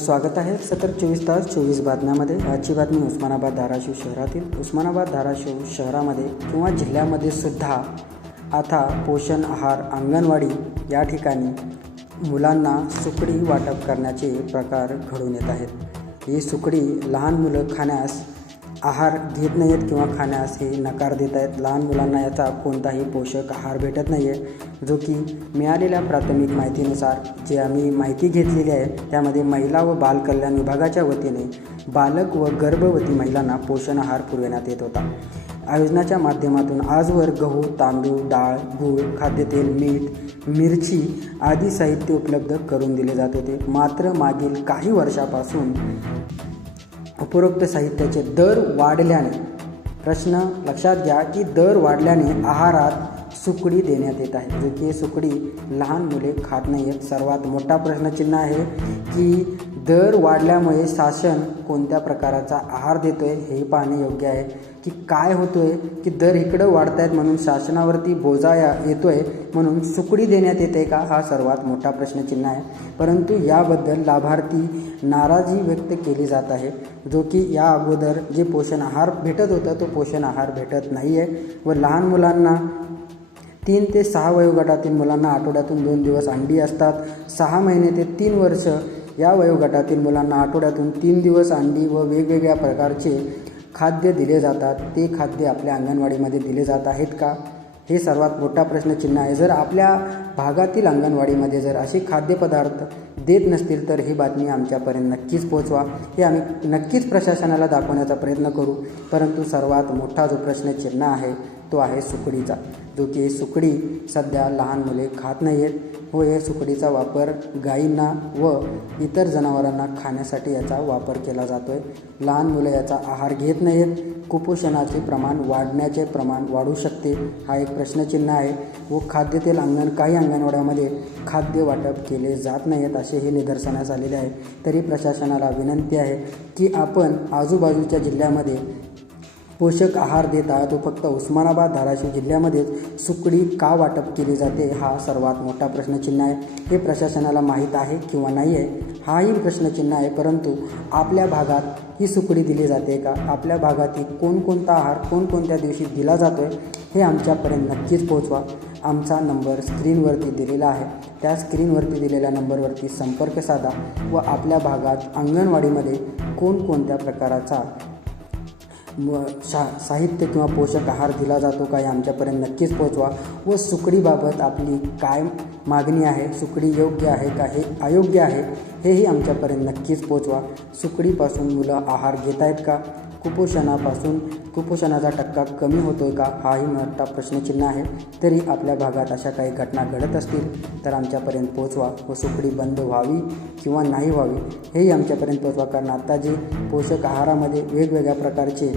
स्वागत आहे सतत 24 तास 24 बातम्यामध्ये। आजची बातमी उस्मानाबाद धाराशिव शहरातील। उस्मानाबाद धाराशिव शहरामध्ये किंवा जिल्ह्यामध्ये सुद्धा आता पोषण आहार अंगणवाडी या ठिकाणी मुलांना सुकडी वाटप करण्याचे प्रकार घडून येत आहेत। ही सुकडी लहान मुलं खाण्यास आहार घेत नाहीत किंवा खाण्यास हे नकार देत आहेत। लहान मुलांना याचा कोणताही पोषक आहार भेटत नाही आहे, जो की मिळालेल्या प्राथमिक माहितीनुसार जे आम्ही माहिती घेतलेली आहे त्यामध्ये महिला व बालकल्याण विभागाच्या वतीने बालक व गर्भवती महिलांना पोषण आहार पुरविण्यात येत होता। आयोजनाच्या माध्यमातून आजवर गहू, तांदूळ, डाळ, गूळ, खाद्यतेल, मीठ, मिरची आदी साहित्य उपलब्ध करून दिले जात होते। मात्र मागील काही वर्षापासून उपरोक्त साहित्याचे दर वाढल्याने प्रश्न लक्षात घ्या की दर वाढल्याने आहारात सुकडी देण्यात येत आहे, जो की सुकडी लहान मुले खात नाही आहेत। सर्वात मोठा प्रश्नचिन्ह आहे की दर वाढल्यामुळे शासन कोणत्या प्रकाराचा आहार देतो आहे हे पाहणे योग्य आहे की काय होतो आहे की दर इकडं वाढत आहेत म्हणून शासनावरती बोजा येतो आहे म्हणून सुकडी देण्यात येते का, हा सर्वात मोठा प्रश्नचिन्ह आहे। परंतु याबद्दल लाभार्थी नाराजी व्यक्त केली जात आहे, जो की या अगोदर जे पोषण आहार भेटत होता तो पोषण आहार भेटत नाही आहे व लहान मुलांना 3 ते 6 वयोगटातील मुलांना आठवड्यातून 2 दिवस अंडी असतात। 6 महिने ते 3 वर्ष या वयोगटातील मुलांना आठवड्यातून 3 दिवस अंडी व वेगवेगळ्या प्रकारचे खाद्य दिले जातात। ते खाद्य आपल्या अंगणवाडीमध्ये दिले जात आहेत का, हे सर्वात मोठा प्रश्नचिन्ह आहे। जर आपल्या भागातील अंगणवाडीमध्ये जर असे खाद्यपदार्थ देत नसतील तर ही बातमी आमच्यापर्यंत नक्कीच पोहोचवा, हे आम्ही नक्कीच प्रशासनाला दाखवण्याचा प्रयत्न करू। परंतु सर्वात मोठा जो प्रश्नचिन्ह आहे तो आहे सुकडीचा, जो की सुकडी सध्या लहान मुले खात नाही आहेत व या सुकडीचा वापर गायींना व इतर जनावरांना खाण्यासाठी याचा वापर केला जातो आहे। लहान मुलं याचा आहार घेत नाही आहेत, कुपोषणाचे प्रमाण वाढण्याचे प्रमाण वाढू शकते, हा एक प्रश्नचिन्ह आहे। व खाद्यतेल काही अंगणवाड्यामध्ये खाद्य वाटप केले जात नाही आहेत असे हे निदर्शनास आलेले आहे। तरी प्रशासनाला विनंती आहे की आपण आजूबाजूच्या जिल्ह्यामध्ये पोषक आहार देत आहात व फक्त उस्मानाबाद धाराशिव जिल्ह्यामध्येच सुकडी का वाटप केली जाते, हा सर्वात मोठा प्रश्नचिन्ह आहे। हे प्रशासनाला माहीत आहे किंवा नाही आहे हाही प्रश्नचिन्ह आहे। परंतु आपल्या भागात ही सुकडी दिली जाते का, आपल्या भागात कोणकोणता आहार कोणकोणत्या दिवशी दिला जातो आहे हे आमच्यापर्यंत नक्कीच पोहोचवा। आमचा नंबर स्क्रीनवरती दिलेला आहे, त्या स्क्रीनवरती दिलेल्या नंबरवरती संपर्क साधा व आपल्या भागात अंगणवाडीमध्ये कोणकोणत्या प्रकाराचा साहित्य किंवा पोषक आहार दिला जातो का हे आमच्यापर्यंत नक्कीच पोहोचवा। व सुकडीबाबत आपली काय मागणी आहे, सुकडी योग्य आहे का हे अयोग्य आहे हेही आमच्यापर्यंत नक्कीच पोहोचवा। सुकडीपासून मुलं आहार घेत आहेत का, कुपोषणाचा टक्का कमी होतो आहे का, हाही मोठा प्रश्नचिन्ह आहे। तरी आपल्या भागात अशा काही घटना घडत असतील तर आमच्यापर्यंत पोहोचवा व सुकडी बंद व्हावी किंवा नाही व्हावी हेही आमच्यापर्यंत पोहोचवा। कारण आता जे पोषक आहारामध्ये वेगवेगळ्या प्रकारचे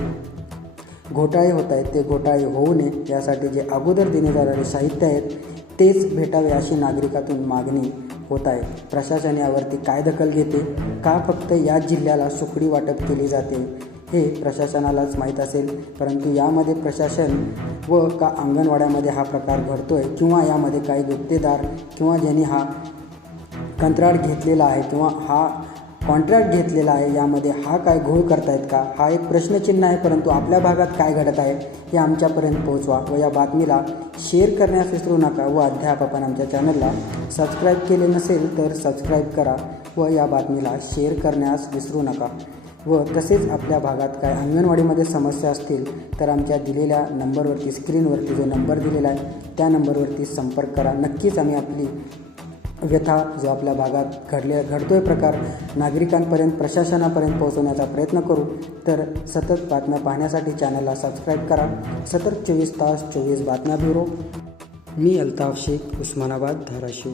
घोटाळे होत आहेत ते घोटाळे होऊ नये यासाठी जे अगोदर देण्यात आलेले साहित्य आहेत तेच भेटावे अशी नागरिकातून मागणी होत आहे। प्रशासन यावरती काय दखल घेते का, फक्त या जिल्ह्याला सुकडी वाटप केली जाते हे प्रशासनालाच माहीत असेल। परंतु यामध्ये प्रशासन व का अंगणवाड्यामध्ये हा प्रकार घडतो आहे किंवा यामध्ये काही गुत्तेदार किंवा ज्यांनी हा कंत्राट घेतलेला आहे किंवा हा कॉन्ट्रॅक्ट घेतलेला आहे यामध्ये हा काय घोळ करतायत का, हा एक प्रश्नचिन्ह आहे। परंतु आपल्या भागात काय घडत आहे हे आमच्यापर्यंत पोहोचवा व या बातमीला शेअर करण्यास विसरू नका। व अद्याप आपण आमच्या चॅनलला सबस्क्राईब केले नसेल तर सबस्क्राईब करा व या बातमीला शेअर करण्यास विसरू नका। व तसेच आपल्या भागात काय अंगणवाडीमध्ये समस्या असतील तर आमच्या दिलेल्या नंबरवरती स्क्रीनवरती जो नंबर दिलेला आहे त्या नंबरवरती संपर्क करा। नक्कीच आम्ही आपली व्यथा जो आपल्या भागात घडतोय प्रकार नागरिकांपर्यंत प्रशासनापर्यंत पोहोचवण्याचा प्रयत्न करू। तर सतत बातम्या पाहण्यासाठी चॅनलला सबस्क्राईब करा। सतत 24 तास 24 बातम्या ब्युरो। मी अल्ताफ शेख, उस्मानाबाद धाराशिव।